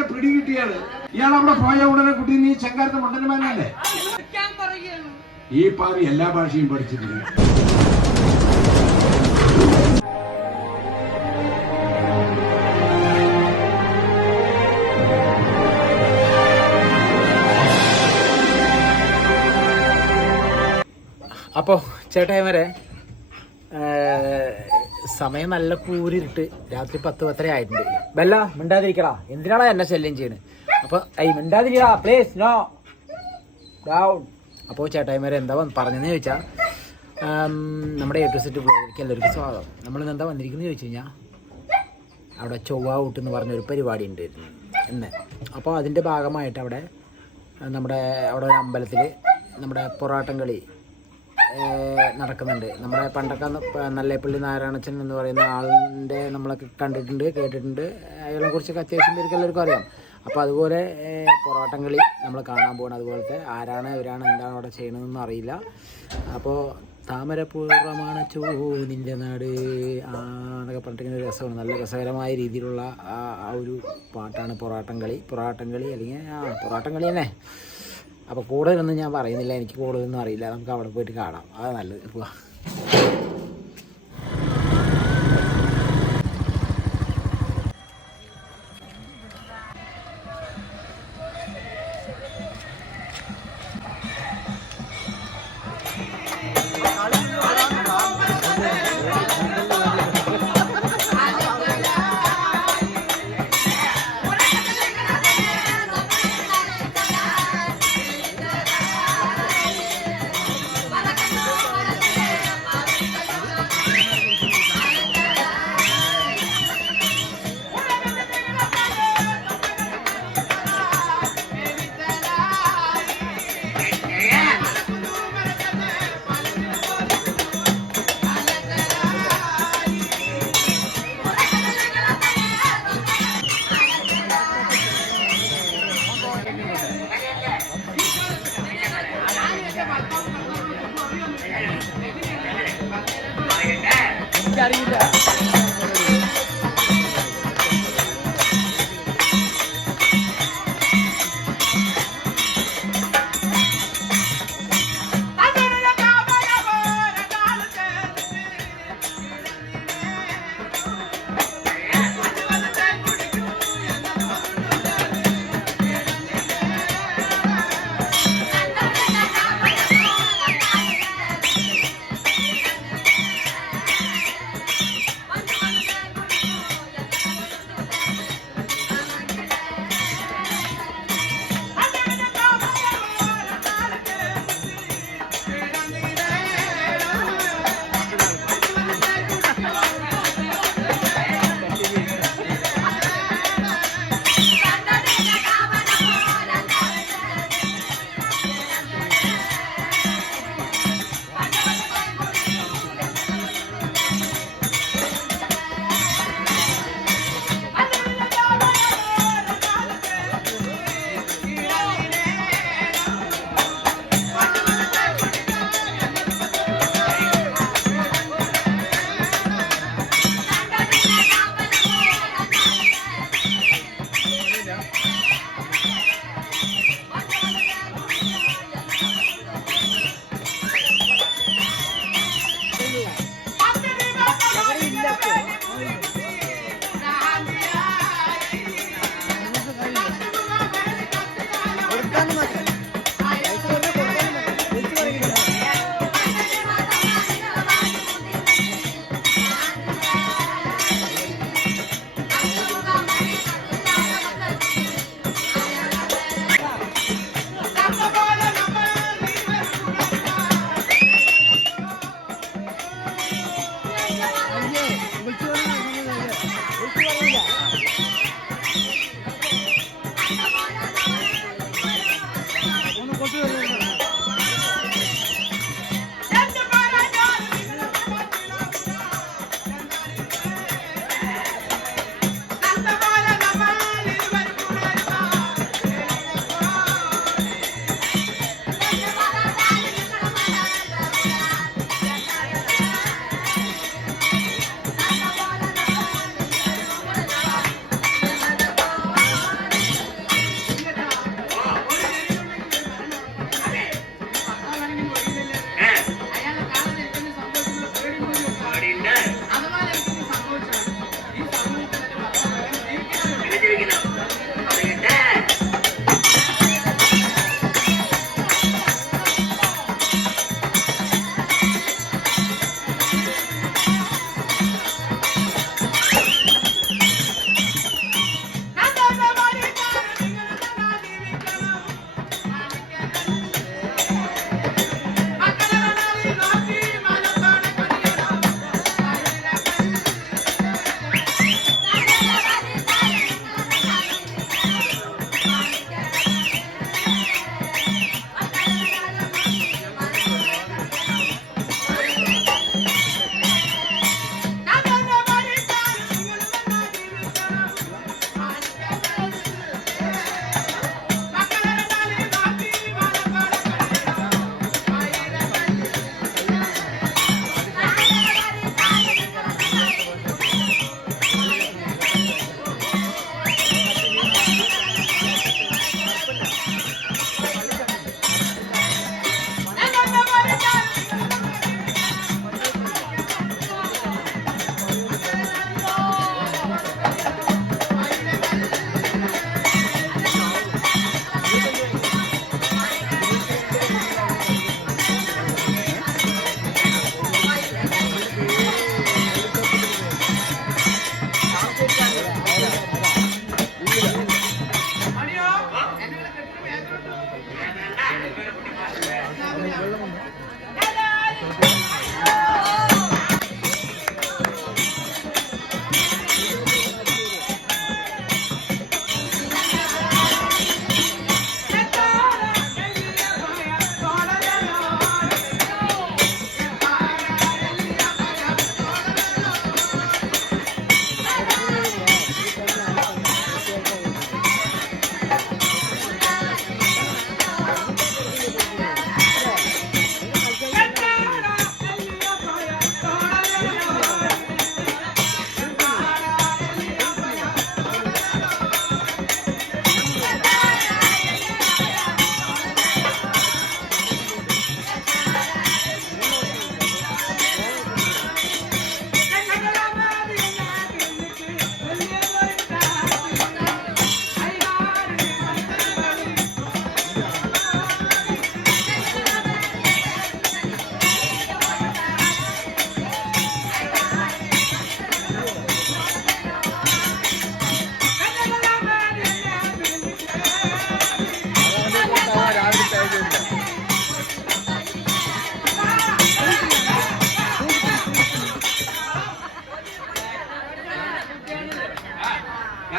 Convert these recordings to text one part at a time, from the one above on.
നല്ല പിടി കിട്ടിയാണ്. ഇയാൾ അവിടെ പോയ ഉടനെ കുട്ടി നീ ചെങ്കാരത്തെ മണ്ടന്മാരല്ലേ? ഈ പാവി എല്ലാ ഭാഷയും പഠിച്ചിട്ടില്ല. അപ്പോൾ ചേട്ടായിമാരെ സമയം നല്ല കൂരിട്ട് രാത്രി 10-10 ആയിട്ടുണ്ട്. ബെല്ല മിണ്ടാതിരിക്കടാ, എന്തിനാണ് എന്നെ ശല്യം ചെയ്യുന്നത്? അപ്പോൾ മിണ്ടാതിരിക്കടാ പ്ലീസ്, നോ ഡൗൺ. അപ്പോൾ ചേട്ടായിമാരെ എന്താ പറഞ്ഞതെന്ന് ചോദിച്ചാൽ, നമ്മുടെ A to Z ബ്ലോഗിലേക്ക് എല്ലാവർക്കും സ്വാഗതം. നമ്മളിന്ന് എന്താ വന്നിരിക്കുന്നത് ചോദിച്ചു കഴിഞ്ഞാൽ, അവിടെ ചൊവ്വ ഊട്ട് എന്ന് പറഞ്ഞൊരു പരിപാടി ഉണ്ടായിരുന്നു ഇന്ന്. അപ്പോൾ അതിൻ്റെ ഭാഗമായിട്ട് അവിടെ ഒരു അമ്പലത്തിൽ നമ്മുടെ പൊറാട്ടം കളി നടക്കുന്നുണ്ട്. നമ്മുടെ പണ്ടൊക്കെ നല്ലേപ്പള്ളി നാരായണച്ചൻ എന്ന് പറയുന്ന ആളിൻ്റെ നമ്മളൊക്കെ കണ്ടിട്ടുണ്ട്, കേട്ടിട്ടുണ്ട്. അയാളെ കുറിച്ചൊക്കെ അത്യാവശ്യം പേർക്ക് എല്ലാവർക്കും അറിയാം. അപ്പോൾ അതുപോലെ പൊറാട്ടം കളി നമ്മൾ കാണാൻ പോകണം. അതുപോലത്തെ ആരാണ് ഇവരാണ് എന്താണ് അവിടെ ചെയ്യണമെന്നൊന്നും അറിയില്ല. അപ്പോൾ താമരപ്പൂർവമാണ് ചോനിൻ്റെ നാട് എന്നൊക്കെ പറഞ്ഞിട്ടിങ്ങനെ രസമാണ്. നല്ല രസകരമായ രീതിയിലുള്ള ആ ഒരു പാട്ടാണ് പൊറാട്ടം കളി അല്ലെങ്കിൽ പൊറാട്ടം കളി തന്നെ. അപ്പോൾ കൂടുതലൊന്നും ഞാൻ പറയുന്നില്ല, എനിക്ക് കൂടുതലൊന്നും അറിയില്ല. നമുക്ക് അവിടെ പോയിട്ട് കാണാം, അത് നല്ലത്. പോവാം.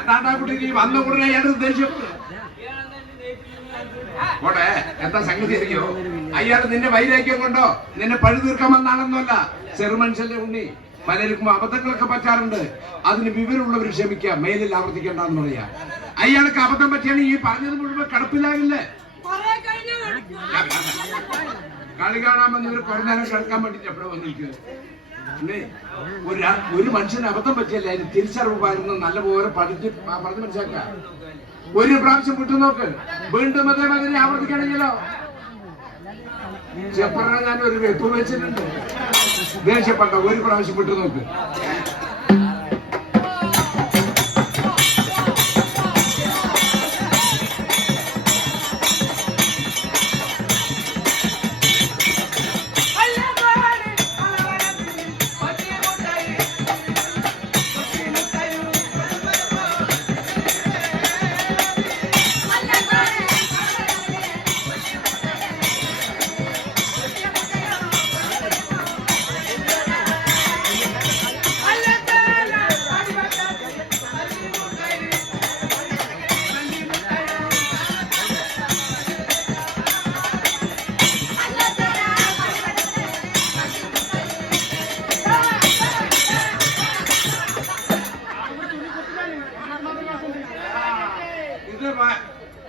എന്താണ്ടാ കുട്ടി നീ വന്ന ഉടനെ അയാളുടെ ദേഷ്യം പോട്ടെ. എന്താ സംഗതി അറിയോ? അയാൾ നിന്നെ വൈരാഗ്യം കൊണ്ടോ നിന്നെ പഴി തീർക്കാൻ വന്നാണെന്നല്ല. ചെറുമനുഷ്യന്റെ ഉണ്ണി, പലർക്കും അബദ്ധങ്ങളൊക്കെ പറ്റാറുണ്ട്. അതിന് വിവരമുള്ളവർ ക്ഷമിക്കുക, മേലിൽ ആവർത്തിക്കേണ്ടെന്ന് പറയാ. അയാൾക്ക് അബദ്ധം പറ്റിയാണ് ഈ പറഞ്ഞത് മുഴുവൻ കടപ്പിലാകില്ലേ? കളി കാണാമെന്ന് ഇവർ കുറേ നേരം കിടക്കാൻ വേണ്ടിട്ട് എപ്പോഴും വന്നിരിക്കുന്നത്. ഒരു മനുഷ്യന് അബദ്ധം പറ്റിയല്ലേ അതിന് തിരിച്ചറിവ് പാരുന്നു നല്ലപോലെ പഠിച്ച് പറഞ്ഞ് മനസ്സിലാക്കുക. ഒരു പ്രാവശ്യം വിട്ടു നോക്ക്, വീണ്ടും അതേമാതിരി ആവർത്തിക്കണമെങ്കിലോ. ചെപ്പറ ഞാൻ ഒരു വെപ്പ് വെച്ചിട്ടുണ്ട്, ദേഷ്യപ്പെട്ട ഒരു പ്രാവശ്യം വിട്ടു നോക്ക്.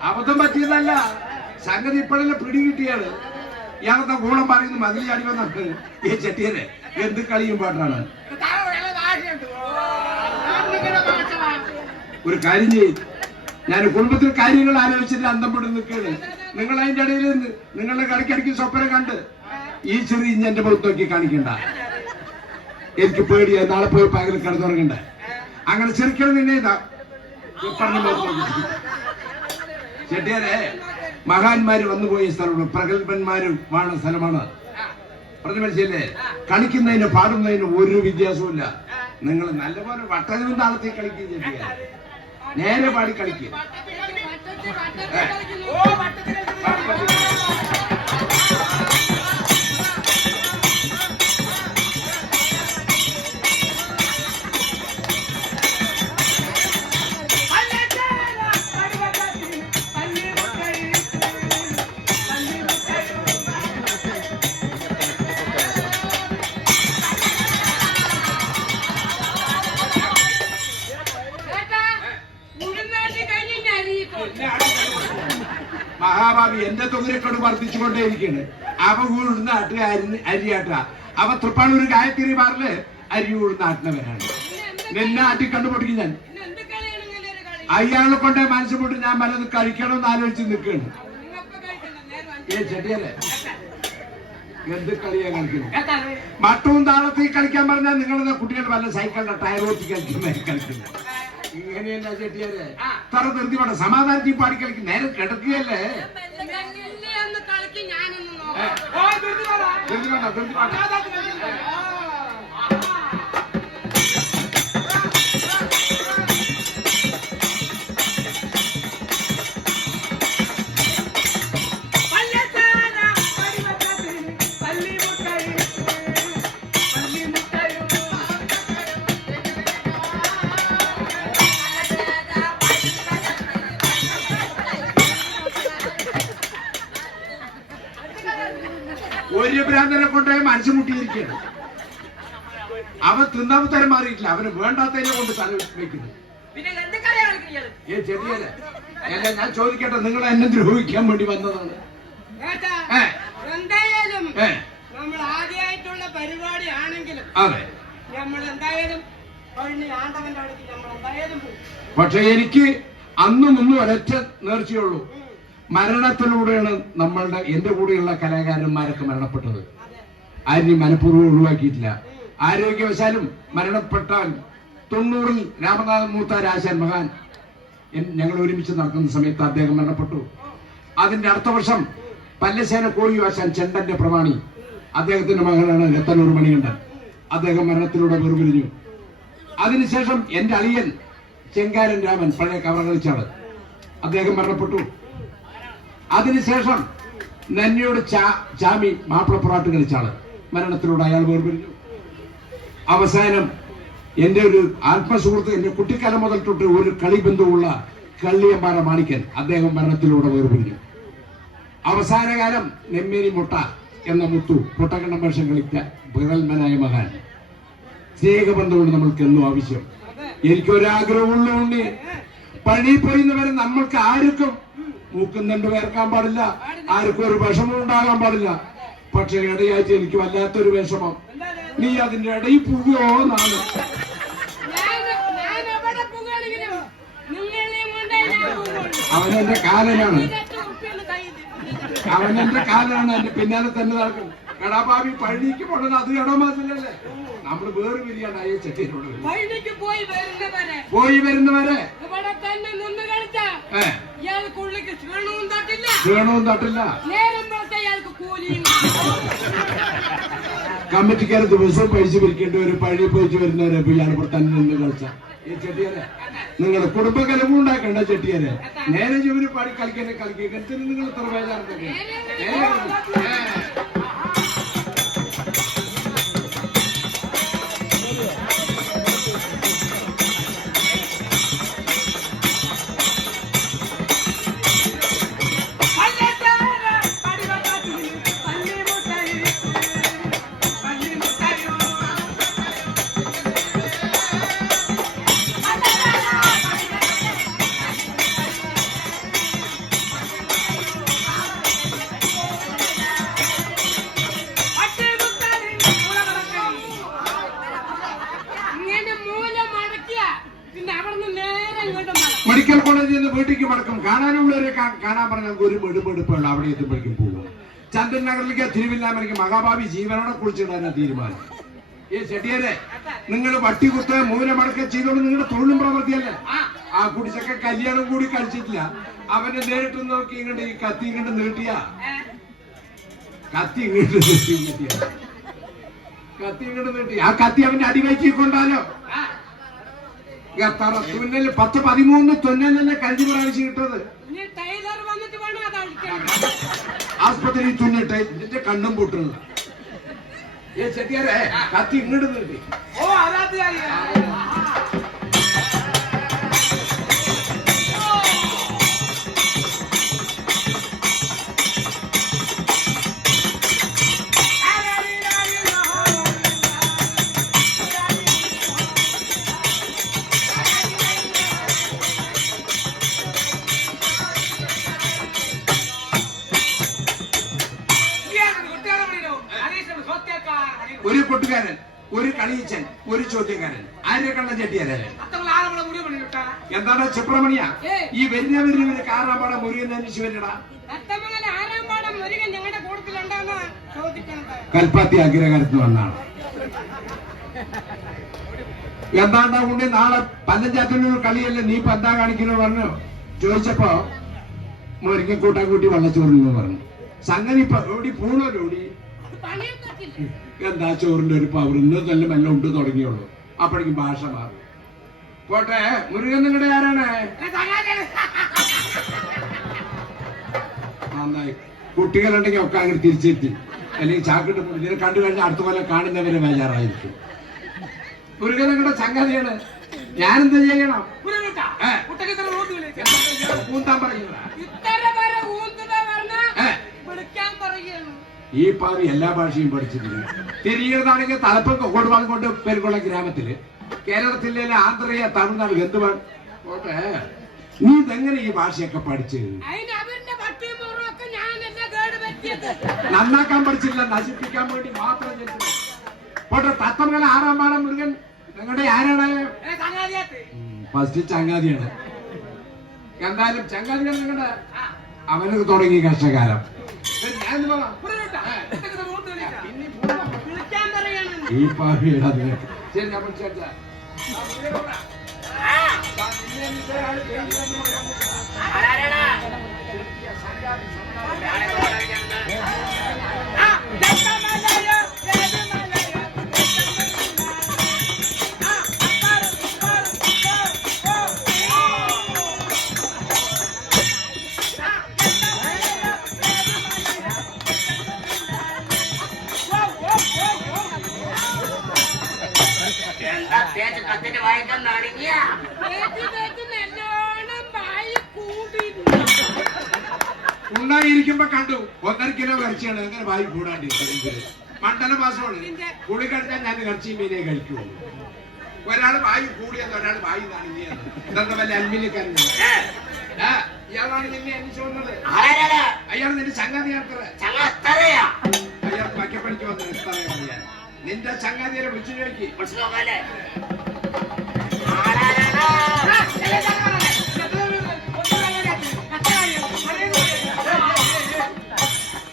അബദ്ധം പറ്റിയതല്ല, സംഗതി ഇപ്പോഴല്ലേ പിടി കിട്ടിയാണ്. ഇയാളത്തെ ഗുണം പറയുന്നു മതിൽ ചാടി വന്നിട്ട് ഈ ചെട്ടിയനെ എന്ത് കളിയും പാട്ടാണ്. ഒരു കാര്യം ചെയ്യും, ഞാൻ കുടുംബത്തിൽ കാര്യങ്ങൾ ആലോചിച്ചിട്ട് അന്തംപ്പെട്ട് നിൽക്കുകയാണ്. നിങ്ങൾ അതിന്റെ ഇടയിൽ നിന്ന് നിങ്ങളുടെ കളിക്കടിക്ക് സ്വപ്നം കണ്ട് ഈ ചെറിയ എന്റെ മുഖത്ത് നോക്കി കാണിക്കണ്ട. എനിക്ക് പേടിയാ, നാളെ പോയി പകൽ കിടന്നുറങ്ങണ്ട. അങ്ങനെ ചെറുക്കണം നിന്നെ ഇതാ പറഞ്ഞു. ചെട്ടിയാരെ മഹാന്മാര് വന്നുപോയ സ്ഥലമാണ്, പ്രഗത്ഭന്മാര് വാണ സ്ഥലമാണ്. പറഞ്ഞു മനസ്സിലല്ലേ? കളിക്കുന്നതിന് പാടുന്നതിന് ഒരു വ്യത്യാസവും. നിങ്ങൾ നല്ലപോലെ വട്ടനും താളത്തിൽ കളിക്കുകയും ചെട്ടിയാ, നേരെ പാടി കളിക്കുക. മഹാഭാവി എന്റെ തൊഴിലേക്കോട് വർദ്ധിച്ചുകൊണ്ടേയിരിക്കുകയാണ്. അവ കൂടുന്ന അരിയാട്ട അവ തൃപ്പാണൂർ ഗായത്രി ബാറില് അരി കൂടുന്ന ആട്ടിനവരാണ്. നിന്നെ ആട്ടി കണ്ടുപൊട്ടിക്കും ഞാൻ. അയാളെ കൊണ്ടേ മനസ്സ് പൊട്ടി ഞാൻ പലത് കഴിക്കണമെന്ന് ആലോചിച്ച് നിൽക്കുകയാണ്. ചെട്ടിയല്ലേ എന്ത് കളിയാ കളിക്കുന്നത്? മട്ടവും താളത്തിൽ കളിക്കാൻ പറഞ്ഞാൽ നിങ്ങളുടെ കുട്ടികൾ വല്ല സൈക്കിളിന്റെ ടയർ ഓട്ടി കളിക്കുന്നു. ഇങ്ങനെയല്ല ചെട്ടിയാലേ തറ നിർത്തി വേണം സമാധാനത്തിൽ പാടി കളിക്കും. നേരെ കിടക്കുകയല്ലേ. ഒരു ഭ്രാന്തനെ കൊണ്ടേ മനസ്സ് മുട്ടിയിരിക്കുകയാണ്. അവൻ തിന്നാമത്തരം മാറിയിട്ടില്ല, അവന് വേണ്ടാത്തതിനെ കൊണ്ട് തല വെക്കുന്നു. ചെറിയല്ലേ അല്ല, ഞാൻ ചോദിക്കട്ടെ, നിങ്ങൾ എന്നെ ദ്രോഹിക്കാൻ വേണ്ടി വന്നതാണ്. എന്തായാലും നമ്മൾ ആദ്യമായിട്ടുള്ള പരിപാടി ആണെങ്കിലും അതെ നമ്മൾ എന്തായാലും ആണ്ടവന്റെ അടുത്ത് നമ്മൾ എന്തായാലും പോകും. പക്ഷെ എനിക്ക് അന്നും ഇന്നും ഒരൊറ്റ നേർച്ചയുള്ളൂ. മരണത്തിലൂടെയാണ് നമ്മളുടെ എന്റെ കൂടെയുള്ള കലാകാരന്മാരൊക്കെ മരണപ്പെട്ടത്. ആരും മനഃപൂർവ്വം ഒഴിവാക്കിയിട്ടില്ല. ആരോഗ്യവശാലും മരണപ്പെട്ടാൽ 90-ൽ രാമനാഥൻ മൂത്താർ ആശാൻ മഹാൻ ഞങ്ങൾ ഒരുമിച്ച് നടക്കുന്ന സമയത്ത് അദ്ദേഹം മരണപ്പെട്ടു. അതിന്റെ അടുത്ത വർഷം പല്ലശ്ശേന കോഴി ആശാൻ ചെണ്ടന്റെ പ്രമാണി അദ്ദേഹത്തിന്റെ മകനാണ് രത്തനൂർ മണികണ്ഠൻ. അദ്ദേഹം മരണത്തിലൂടെ വേർപിരിഞ്ഞു. അതിനുശേഷം എന്റെ അളിയൻ ചെങ്കാരൻ രാമൻ പഴയ കവറ കളിച്ചാണ്, അദ്ദേഹം മരണപ്പെട്ടു. അതിനുശേഷം നന്ദിയോട് ചാമി മാപ്പിളപ്പുറാട്ട് കളിച്ചാണ്, മരണത്തിലൂടെ അയാൾ വേർപിരിഞ്ഞു. അവസാനം എന്റെ ഒരു ആത്മസുഹൃത്ത്, എന്റെ കുട്ടിക്കാലം മുതൽ തൊട്ട് ഒരു കളി ബന്ധമുള്ള കള്ളിയമ്പാറ മാണിക്കൻ, അദ്ദേഹം മരണത്തിലൂടെ വേർപിരിഞ്ഞു. അവസാന കാലം നെമ്മേരി മുട്ട എന്ന മുത്തു പൊട്ടക്കണ്ണം വേഷം കളിച്ച വിരൽമനായ മകാൻ. സ്നേഹബന്ധമാണ് നമ്മൾക്ക് എന്നും ആവശ്യം. എനിക്കൊരാഗ്രഹമുള്ള ഉണ്ണി, പണി പോയിന്നവരെ നമ്മൾക്ക് ആർക്കും മൂക്കും തണ്ട് വേർക്കാൻ പാടില്ല, ആർക്കും ഒരു വിഷമം ഉണ്ടാകാൻ പാടില്ല. പക്ഷെ ഇടയാഴ്ച എനിക്ക് വല്ലാത്തൊരു വിഷമം. നീ അതിന്റെ ഇടയിൽ പോവുകയോ എന്നാണ്. അവനെന്റെ കാലനാണ്, അവനെന്റെ കാലാണ്. എന്റെ പിന്നാലെ തന്നെ നടക്കും. കടാഭാവി പഴനിക്ക് പോണത് അത് ഇടമാതില്ലല്ലേ. നമ്മള് വേറെ വരികയാണ് ചെട്ടിനോട് പോയി വരുന്നവരെ ക്ഷീണവും തട്ടില്ല. കമ്മിറ്റിക്കാരെ ദിവസവും പൈസ പിരിക്കേണ്ടി ഒരു പഴി പൈസ വരുന്നവരെ ഇയാൾ ഇവിടെ തന്നെ നിന്ന് കളിച്ച ഈ ചെട്ടിയാരെ നിങ്ങളുടെ കുടുംബകലവും ഉണ്ടാക്കണ്ട. ചെട്ടിയാരെ നേരെ ജോലി പാടി കളിക്കാനെ കളിക്കുക. നിങ്ങൾ ഇത്ര വേദന മെഡിക്കൽ കോളേജിൽ നിന്ന് വീട്ടിലേക്ക് മടക്കും. കാണാനുള്ളവരെ കാണാൻ പറഞ്ഞാൽ ഒരു മെടുമെടുപ്പുള്ള അവിടെ എത്തുമ്പോഴേക്കും പോകും. ചന്ദ്രൻ നഗറിലേക്ക് തിരുവില്ലാമലേക്ക് മഹാഭാവി ജീവനോടെ കുളിച്ചിടാനാ തീരുമാനം. ഈ ചെട്ടിയരെ നിങ്ങൾ വട്ടി കുത്ത് മൂലമടക്കം ചെയ്തോണ്ട് നിങ്ങളുടെ തൊഴിലും പ്രവൃത്തിയല്ലേ. ആ കുടിച്ചൊക്കെ കല്യാണം കൂടി കഴിച്ചിട്ടില്ല. അവനെ നേരിട്ട് നോക്കി ഇങ്ങോട്ട് ഈ കത്തി ഇങ്ങോട്ട് നീട്ടിയ കത്തി ഇങ്ങോട്ട് നീട്ടിയ കത്തി ഇങ്ങോട്ട് നീട്ടി ആ കത്തി അവന്റെ അടിവയറ്റി കൊണ്ടാലോ. തുന്നല് 10-13 തുന്നലല്ലേ കഴിഞ്ഞ പ്രാവശ്യം കിട്ടത്. ആസ്പത്രി തുന്നിട്ട് ഇതിന്റെ കണ്ണും പൊട്ടുന്നത്. ഏ ചെട്ടിയാരെ കത്തി ഇങ്ങോട്ട് നീട്ടി. ഒരു കൊട്ടുകാരൻ, ഒരു കളിയച്ചൻ, ഒരു ചോദ്യക്കാരൻ. ആരെ കണ്ട ചെട്ടിയാരെ എന്താണ് സുബ്രഹ്മണ്യ ഈ വരുന്ന കാറാമ്പാട മുരുകൻ ശിവനടാ കൽപ്പാത്തി അഗ്രഹാരത്ത് വന്നാണ്. എന്താണ്ടാ കൊണ്ട് നാളെ പല്ലഞ്ചാത്തിനൊരു കളിയല്ലേ, നീ ഇപ്പൊ എന്താ കാണിക്കുന്നു പറഞ്ഞു ചോദിച്ചപ്പോ മുരുകൻ കൂട്ടാൻ കൂട്ടി വള്ളച്ചോറിന് പറഞ്ഞു. സംഗതി ഇപ്പൊ ഓടി പൂണോടി എന്താ ചോറിന്റെ ഒരു പവർ ഇന്ന് തന്നെ മെല്ലെ ഉണ്ട് തുടങ്ങിയുള്ളൂ. അപ്പോഴേക്കും ഭാഷ മാറും. പോട്ടെ, മുരുകൻ നിങ്ങളുടെ ആരാണ്? നന്നായി. കുട്ടികളുണ്ടെങ്കിൽ ഒക്കെ അങ്ങനെ തിരിച്ചെത്തി, അല്ലെങ്കിൽ ചാക്കിട്ട് ഇതിനെ കണ്ടു കഴിഞ്ഞാൽ അടുത്ത കൊല്ലം കാണുന്നവരെ ബേജാറായിരിക്കും. മുരുകൻ നിങ്ങളുടെ സംഗതിയാണ്. ഞാനെന്താ ചെയ്യണം? കൂത്താൻ പറയുന്നതാ. ഈ പാവി എല്ലാ ഭാഷയും പഠിച്ചിട്ടില്ല. തിരിയുന്നതാണെങ്കിൽ തലപ്പം കൊടുവാൻ കൊണ്ട് പെരുകൊള്ള ഗ്രാമത്തില് കേരളത്തിലെ ആന്ധ്രയ തമിഴ്നാട് എന്തുവാണ് പോട്ടെ. നീ ഇതെങ്ങനെ ഈ ഭാഷയൊക്കെ പഠിച്ച്? നന്നാക്കാൻ പഠിച്ചില്ല, നശിപ്പിക്കാൻ വേണ്ടി മാത്രം. പോട്ടെ, തത്തമംഗലം 6-ാം പാടം മുരുകൻ നിങ്ങളുടെ ആരാണ്? ഫസ്റ്റ് ചങ്ങാതിയാണ്. എന്തായാലും ചങ്ങാതിയാണ് നിങ്ങളുടെ. അവനക്ക് തുടങ്ങി കഷ്ടകാലം. ഈ പാവിയുടെ ശരി നമ്മൾ ചേർച്ച ഉണ്ടായിരിക്കുമ്പോ കണ്ടു 1.5 കിലോ ഇറച്ചിയാണ് അങ്ങനെ വായി കൂടാണ്ടിരിക്കുന്നത്. മണ്ഡല മാസമാണ്. കൂടി കഴിച്ചാൽ ഞാൻ ഇറച്ചിയും മീനെ കഴിക്കുള്ളൂ. ഒരാൾ വായി കൂടിയെന്ന് ഒരാൾ വായി നനങ്ങിയെന്ന്. ഇതെന്താ വല്ല അൽമിനിക്കാരൻ? ഇയാളാണ് നിന്നെ അന്വേഷിച്ചു വന്നത്. അയാൾ നിന്റെ ചങ്ങാതി അയാൾ മക്കപ്പണിക്ക് വന്നത് എത്രയാ? നിന്റെ ചങ്ങാതിയെ വിളിച്ചു ചോദിക്കും.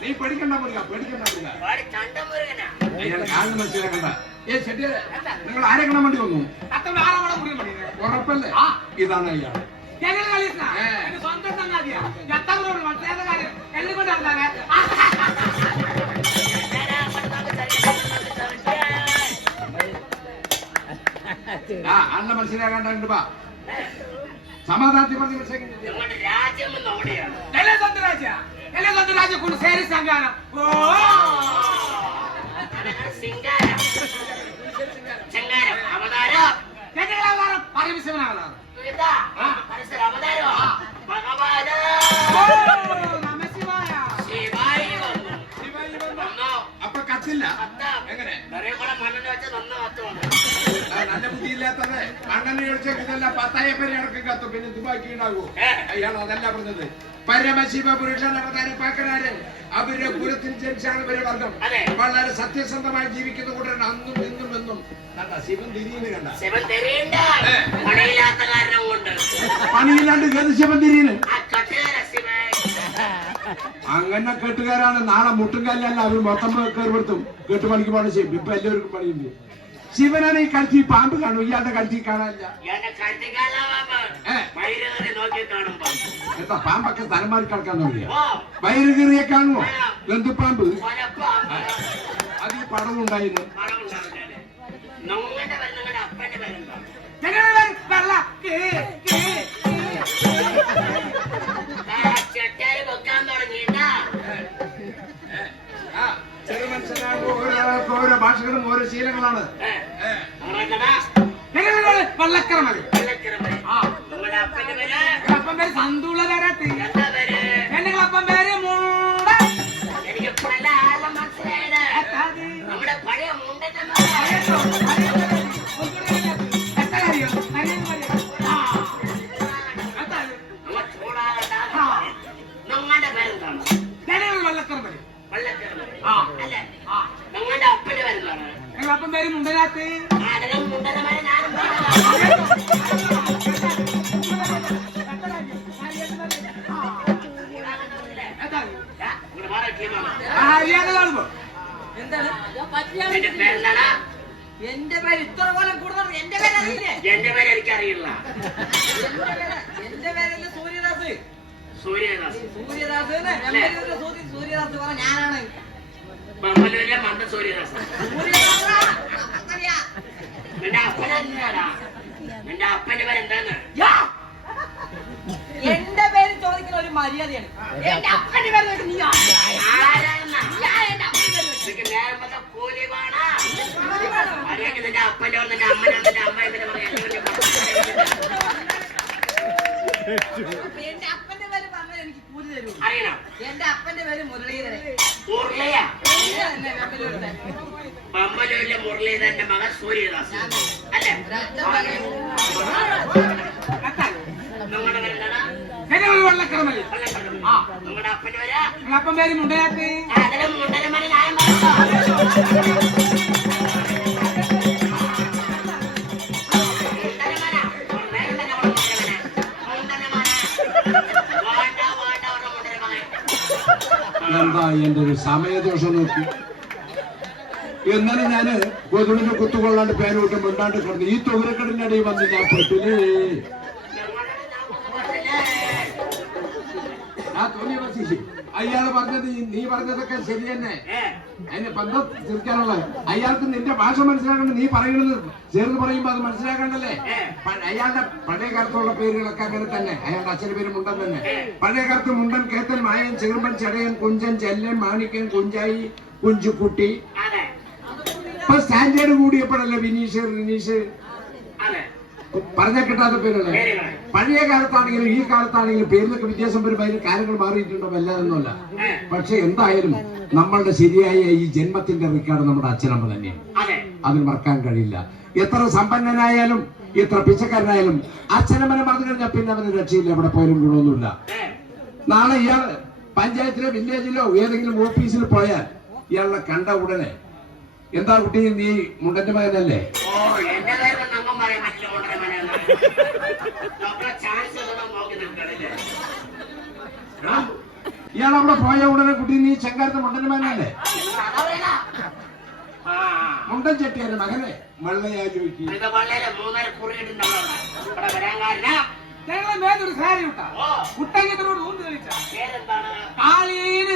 നീ പേടിക്കണ്ട മുരുക, പേടിക്കണ്ട മുരുക. അയാൾ ആളിന് മനസ്സിലാക്കണ്ട. നിങ്ങൾ ആരെക്കണം വേണ്ടി വന്നു? ഉറപ്പല്ലേ? ഇതാണ് അയാൾ. സ്വന്തം സംഗതിയാ. മനസ്സിലാത്ത കാര്യം എന്നെ കൊണ്ട് നടത്താനേ. അണ്ണ മനസ്സിലാക്കാണ്ട് പാ. സമാധാനത്തിൽ പറഞ്ഞ് മനസ്സിലാക്കി. സംഘാനം പരമശിവനാവതാരം. അപ്പൊ കത്തില്ല. എങ്ങനെ നല്ല ബുദ്ധിയില്ലാത്തത് അണ്ണനെ ചോദിച്ചാൽ ഇതല്ല 10 പേരെ അടക്കം കത്തും. പിന്നെ ദുബാക്കി ഉണ്ടാകൂ. അയാൾ അതല്ല പറഞ്ഞത്. പരമശിവ പുരുഷൻ അവതാരപ്പാക്കനാര് അവരുടെ കുലത്തിൽ ജനിച്ചാണ് ഇവരെ വർഗം. വളരെ സത്യസന്ധമായി ജീവിക്കുന്ന കൂട്ടരാണ് അന്നും ഇന്നും എന്നും. ശിവൻ തിരിയുന്നു കണ്ട പണിയില്ലാണ്ട് ഗതി ശിവൻ തിരിയുന്നു. അങ്ങനെ കെട്ടുകാരാണ്. നാളെ മുട്ടുംകാലിലല്ല അവർ മൊത്തം കയറിപ്പെടുത്തും. കെട്ടുപണിക്ക് പോകണം ചെയ്യും. ഇപ്പൊ എല്ലാവർക്കും പണിയുണ്ട്. ശിവനാണ് ഈ കഴുത്തി പാമ്പ് കാണും. ഇയാളുടെ കഴുത്തി കാണാനില്ല. എന്താ പാമ്പൊക്കെ തലമാറി കിടക്കാൻ തുടങ്ങിയ വയറ് കീറിയെ കാണുമോ? ഗന്ധുപ്പാമ്പ്. അത് ഈ പടവും ഉണ്ടായിരുന്നു. ചെറു മനുഷ്യനാകുമ്പോൾ ഓരോ ഭാഷകളും ഓരോ ശീലങ്ങളാണ്. വള്ളക്കരമതി. അപ്പം പേര് സന്തുളരാത്തി. എന്റെ അപ്പം പേര് നമ്മുടെ പഴയ മുണ്ടന്റെ അപ്പം പേര് മുണ്ടനാത്ത്. എന്റെ പേര് ഇത്ര കൊല്ലം കൂടുതൽ എന്റെ പേര് അറിയില്ലേ? എന്റെ പേര് എനിക്കറിയില്ല. എന്റെ പേരല്ല സൂര്യദാസ്. സൂര്യദാസ്. സൂര്യദാസ് സൂര്യദാസ് പറഞ്ഞ ഞാനാണ്. ബമ്പലൂരിലെ മണ്ട സൂര്യദാസ്. അറിയാ നിന്റെ അപ്പനെന്താടാ? നിന്റെ അപ്പന്റെ പേര് എന്താണ്? എന്റെ പേര് ചോദിക്കുന്ന ഒരു മര്യാദയാണ്. എന്റെ അപ്പന്റെ പേര് നീ നേരം കൂലി വേണം. അറിയാമെങ്കിൽ നിന്റെ അപ്പന്റെ നിന്റെ അമ്മനെ നിന്റെ അമ്മ എന്തിനാ പറയാ? എന്റെ അപ്പന്റെ പേര് പറഞ്ഞാൽ എനിക്ക് കൂലി തരൂ. അറിയണം. എന്റെ അപ്പന്റെ പേര് മുരളീധരൻ. മുരളിയാ? ബമ്പലൂരിലെ മുരളീധരന്റെ മകൻ സൂര്യദാസ് അല്ലേ? നിങ്ങളുടെ പേരെന്താടാ? വള്ളക്കരമതി. നിങ്ങളുടെ അപ്പന്റെ പേര്? അപ്പം പേര് മുണ്ടനാത്ത്. അതിലും മുണ്ടനമന ന്യായം പറഞ്ഞു. എന്താ എന്റെ ഒരു സമയദോഷം നോക്കി. എന്നാലും ഞാന് കൊതുവിന്റെ കുത്തുകൊള്ളാണ്ട് പേര് വിട്ട് മിണ്ടാണ്ട് കിടന്നു. ഈ തൊഴിലക്കടലിന്റെ അടിയിൽ വന്ന് ഞാൻ പെട്ടില്ലേ. ആ തോന്നിയ അയാള് പറഞ്ഞത് നീ പറഞ്ഞതൊക്കെ ശരി തന്നെ. അതിന് ബന്ധം തീർക്കാനുള്ള അയാൾക്ക് നിന്റെ ഭാഷ മനസ്സിലാക്കണ്ട. നീ പറയുന്നത് ചേർന്ന് പറയുമ്പോ അത് മനസ്സിലാക്കണ്ടല്ലേ. അയാളുടെ പഴയ കാലത്തുള്ള പേരുകളൊക്കെ അങ്ങനെ തന്നെ. അയാളുടെ അച്ഛന്റെ പേര് മുണ്ടൻ തന്നെ. പഴയ കാലത്ത് മുണ്ടൻ, കേത്തൻ, മായൻ, ചെറുമ്പൻ, ചെടയൻ, കുഞ്ചൻ, ചെല്ലൻ, മാണിക്കൻ, കുഞ്ചായി, കുഞ്ചുക്കുട്ടി. ഇപ്പൊ സ്റ്റാൻഡേർഡ് കൂടിയപ്പോഴല്ലേ വിനീഷ്, റിനീഷ്. പറഞ്ഞാൽ കിട്ടാത്ത പേരുകളെ. പഴയ കാലത്താണെങ്കിലും ഈ കാലത്താണെങ്കിലും പേരിലൊക്കെ വ്യത്യാസം വരുമ്പോൾ അതിന് കാര്യങ്ങൾ മാറിയിട്ടുണ്ടോ വല്ലാതൊന്നുമല്ല. പക്ഷെ എന്തായാലും നമ്മളുടെ ശരിയായ ഈ ജന്മത്തിന്റെ റിക്കാർഡ് നമ്മുടെ അച്ഛനമ്മ തന്നെയാണ്. അതിന് മറക്കാൻ കഴിയില്ല. എത്ര സമ്പന്നനായാലും എത്ര പിച്ചക്കാരനായാലും അച്ഛനമ്മനെ മറന്നു കഴിഞ്ഞാൽ പിന്നെ അവന് രക്ഷയില്ല. എവിടെ പോയാലും ഗുണമൊന്നുമില്ല. നാളെ ഇയാൾ പഞ്ചായത്തിലോ വില്ലേജിലോ ഏതെങ്കിലും ഓഫീസിൽ പോയാൽ ഇയാളെ കണ്ട ഉടനെ എന്താ കുട്ടി നീ മുണ്ടന്റെ മകനല്ലേ? ഇയാൾ അവിടെ പോയ ഉടനെ കുട്ടി നീ ചെങ്കാരത്തെ മുണ്ടന്റെ മകനല്ലേ? മുണ്ടൻ ചെട്ടിയാരുടെ മകനെ വെള്ളയാ ചോദിക്കും. ഞങ്ങളെ മേതൊരു സാരി വിട്ടാ കുട്ടങ്ങത്തോട് ഊന്ന് കളിച്ച കാളീന്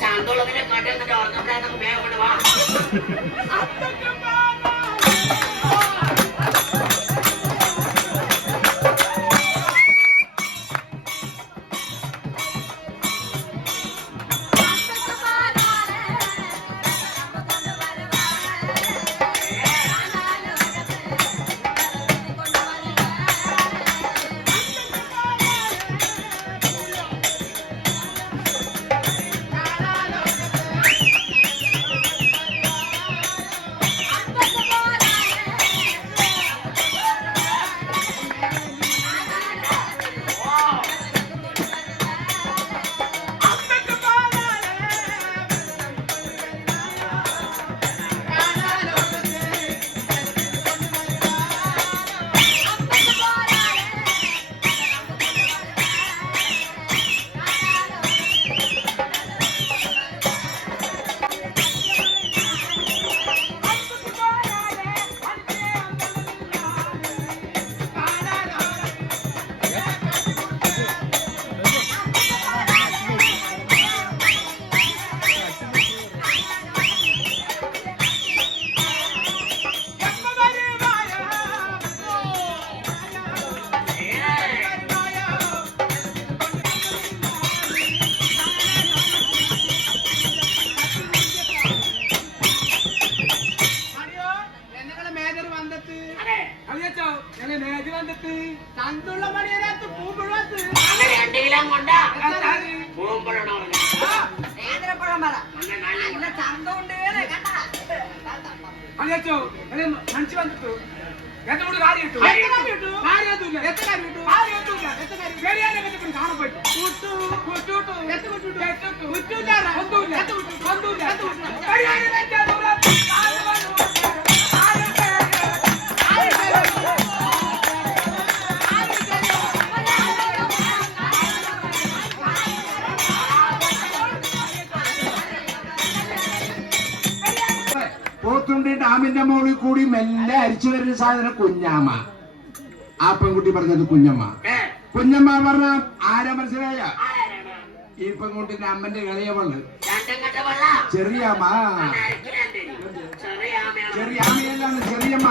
ചാന്തോളത്തിന്റെ കണ്ടെന്നിട്ട് ഓർക്കപ്പെടാൻ വേഗം കൊണ്ട് വാ. തന്തുള്ള മണിയനകത്ത് പൂമ്പുഴത്ത് അങ്ങനെ 2 കിലോ കൊണ്ടാ പോകുമ്പോഴാണോ നേന്ത്രപ്പഴം പറ നല്ല ചന്തമുണ്ട് അയ്യോ മനുഷ്യ വന്നിട്ടു എന്നോട് കാര്യം കിട്ടു കാര്യമൊന്നുമില്ല എത്ര കാര്യം കിട്ടു കാര്യമൊന്നുമില്ല എത്ര കാര്യം ശരിയാനെ പറ്റി കാണപ്പെട്ടു പോത്തുണ്ടി ഡാമിന്റെ മുകളിൽ കൂടി മെല്ലെ അരിച്ചു വരുന്ന സാധനം കുഞ്ഞാമ്മ. ആ പെൺകുട്ടി പറഞ്ഞത് കുഞ്ഞമ്മ. കുഞ്ഞമ്മ പറഞ്ഞ ആരാ മനസ്സിലായ? ഈ പെൺകുട്ടിന്റെ അമ്മന്റെ കളിയവള് ചെറിയമ്മ. ചെറിയമ്മയല്ലാണ് ചെറിയമ്മ.